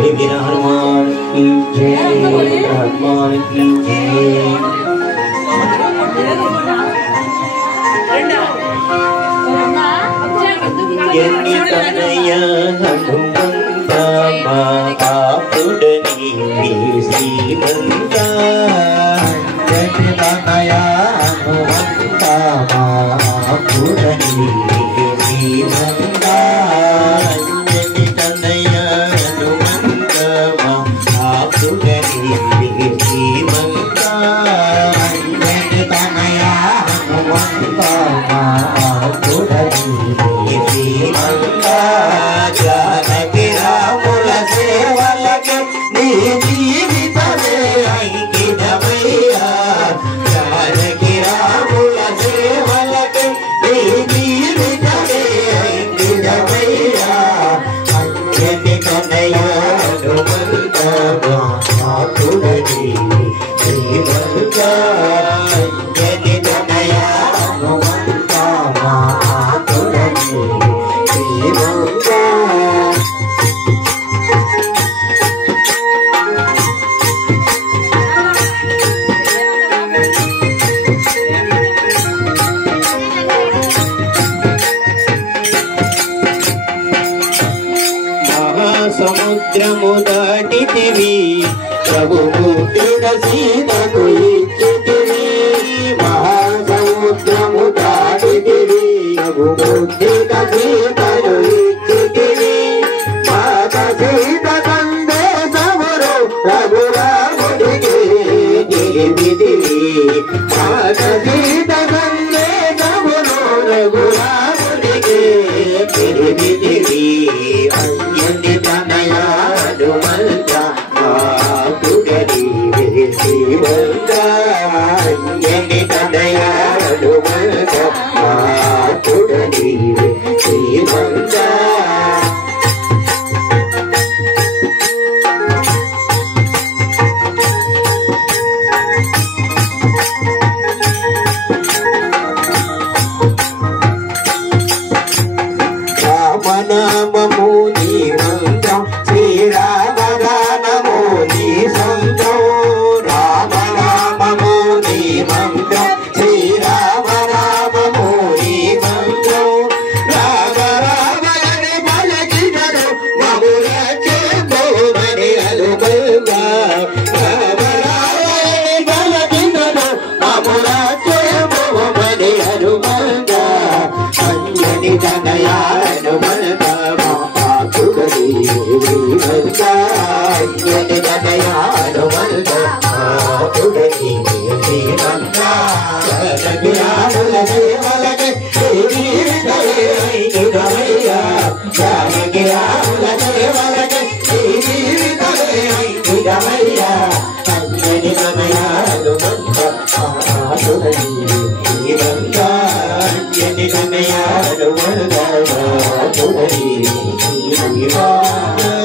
हनुमान की जय, हनुमान की जय। हनुमंत आपुडनी श्रीमंत तनया हनुमंत आपुडनी श्रीमंत तनया हनुमंत आपुडनी श्रीमंत तनया हनुमंत आपुडनी श्रीमंत जानकी रामुल सेवलके नी जीवितमे अंकितमయ్యా जानकी रामुल सेवलके नी जीवितमे अंकितमయ్యా अंजनी तनया हनुमंत आपुडनी श्रीमंत अंजनी तनया हनुमंत आपुडनी श्रीमंत। సముద్రము దాటితివి ప్రభుమూర్తిన సీతకు ఇచ్చితివి మహాసముద్రము దాటితివి ప్రభుమూర్తిన సీతను ఇచ్చితివి మాత సీత సందేశమును రఘురాముడికి తెలిపితివి మాత సీత సందేశమును రఘురాముడికి తెలిపితివి अंजनी तनया हनुमंत आपुडनी श्रीमंत अंजनी तनया हनुमंत आपुडनी श्रीमंत। రామనామము నీ మంత్రం శ్రీరామ గానము నీ సొంతం రామనామము నీ మంత్రం శ్రీరామ నామము నీ మంత్రం రామ రామని పలకినను మముల చేబోమని అనుబంగా రామ రామని పలకినను మముల చేబోమని అనుబంగా अंजनी तनया हनुमंत आपुडनी श्रीमंत अंजनी तनया हनुमंत आपुडनी श्रीमंत जानकी रामुल सेवलके जीवितमे अंकितमయ్యా जानकी रामुल सेवलके जीवितमे अंकितमయ్యా अंजनी तनया हनुमंत आपुडनी श्रीमंत अंजनी तनया हनुमंत आपुडनी श्रीमंत।